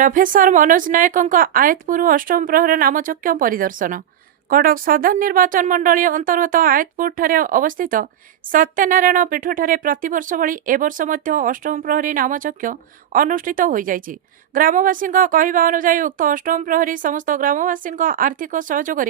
Professor Manoj नायक आयतपुर अष्टम प्रहर नामचक्य परिदर्शन कटक सदर निर्वाचन मंडली अंतर्गत आयतपुर ठारे अवस्थित सत्यनारायण पीठ ठारे प्रतिवर्ष भली एवर्ष मध्य अष्टम प्रहरी नामचक्य अनुष्ठित हो जाइछि। ग्रामवासी कहवा अनुसार उक्त अष्टम प्रहरी समस्त ग्रामवासी आर्थिक सहयोग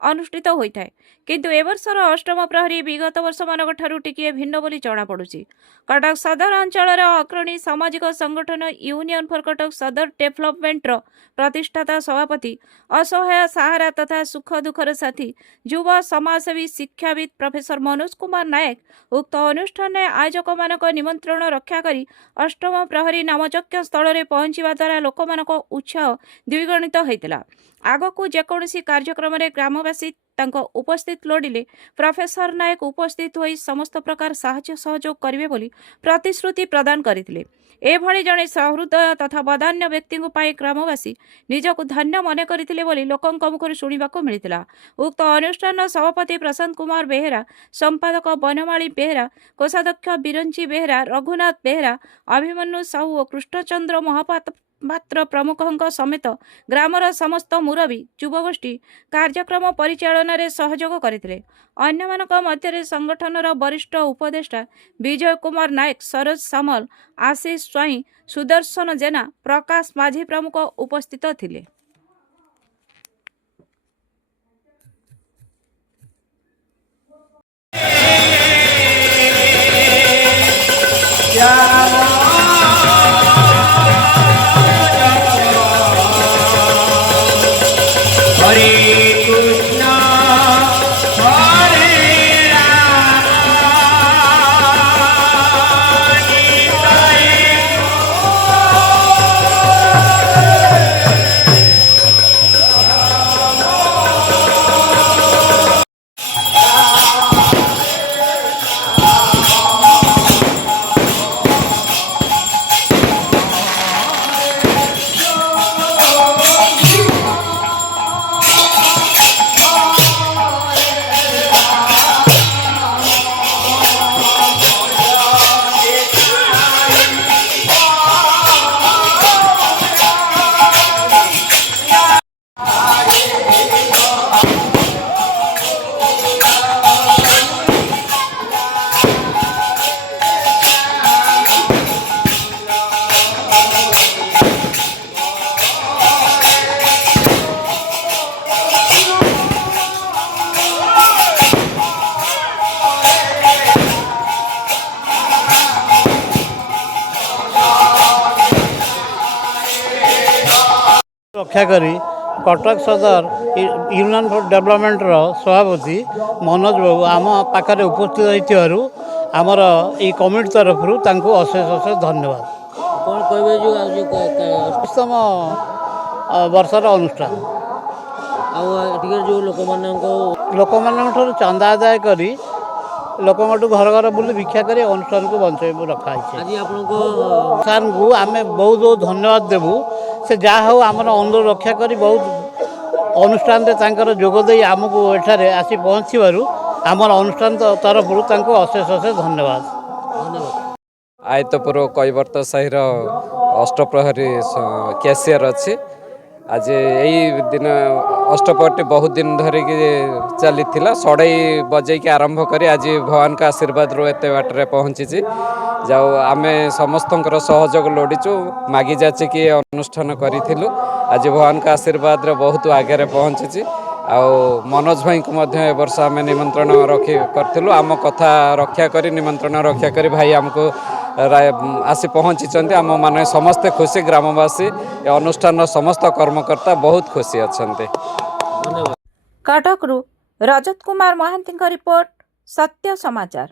अनुष्ठित होता है, किंतु एवर्षर अष्टम प्रहरी विगत वर्ष मानक ठारू टिकिए भिन्न बोली जना पड़ुछि। कटक सदर अंचल अग्रणी सामाजिक संगठन यूनियन फॉर कटक सदर डेभलपमेंटर प्रतिष्ठाता सभापति असहाय सहारा तथा सुख दुखर साथी युवा समाजसेवी शिक्षाविद प्रोफेसर मनोज कुमार नायक उक्त अनुष्ठान आयोजक मानक निमंत्रण रक्षा करी अष्टम प्रहरी नामचक्य स्थल में पहुंचवा द्वारा लोक मानक उत्साह द्विगुणित होता। आगकू जेकोसी कार्यक्रम में ग्रामवासी उपस्थित लोडिले प्रोफेसर नायक उपस्थित होई समस्त प्रकार साहाय्य सहयोग करेंगे बोली प्रतिश्रुति प्रदान करथिले। एभली जड़े सहृदय तथा बदान्य व्यक्ति ग्रामवासी निजक धन्य मन करथिले बोली लोकंक मुखर शुणिबाकू मिलिथिला। उक्त अनुष्ठान सभापति प्रशांत कुमार बेहेरा, संपादक बनमाली बेहेरा, कोषाध्यक्ष बिरंची बेहेरा, रघुनाथ बेहेरा, अभिमन्यु साहू और कृष्णचंद्र महापात्र प्रमुखों समेत ग्रामर समस्त मुरबी युवगोष्ठी कार्यक्रम परिचालन में सहयोग करथिले। अन्यमानक मध्य संगठनर वरिष्ठ उपदेष्टा विजय कुमार नायक, सरोज सामल, आशीष स्वाई, सुदर्शन जेना, प्रकाश माझी प्रमुख उपस्थित थिले। रक्षा करी कटक सदर यूनियन फॉर डेभलपमेंट सभापति मनोज बाबू आम पाखे उपस्थित रही आमर ये कमिटी तरफ अशेष अशेष धन्यवाद। कौन कहबे जो तम वर्षर अनुष्ठान जो लोक मान चंदा आदाय करी लोक घर घर बुली भिक्षा कर अनुष्ठान को बंचाई रखाई अनुष्ठान को आम बहुत बहुत धन्यवाद देवु। से जहाँ हो आम अनुरोध रक्षा करी बहुत अनुष्ठान जोगदे आमको एठारे आसी पहुँचू आमर अनुष्ठान तरफ अशेष अशेष धन्यवाद। आयतपुर कैवर्त साहिर अष्टप्रहरी कैशियर अच्छी आज यही दिन अष्टप्रहरी बहुत दिन धरिकी चली सड़ई बजेक आरंभ कर आज भगवान का आशीर्वाद रू एत बाटर पहुँची जाओ आम समस्त सहयोग लोड़ीचु मागी जाचे कि अनुष्ठान करूँ आज भगवान का आशीर्वाद रे बहुत आगे पहुँची आउ मनोज भाई को ए वर्ष आम निमंत्रण रखी करूँ आम कथा रक्षा कर निमंत्रण रक्षा कर भाई आमको आसी पहुँची आम मान समस्ते खुशी ग्रामवासी अनुष्ठान समस्त कर्मकर्ता बहुत खुशी अच्छा। कटकरू रजत कुमार महांती रिपोर्ट सत्य समाचार।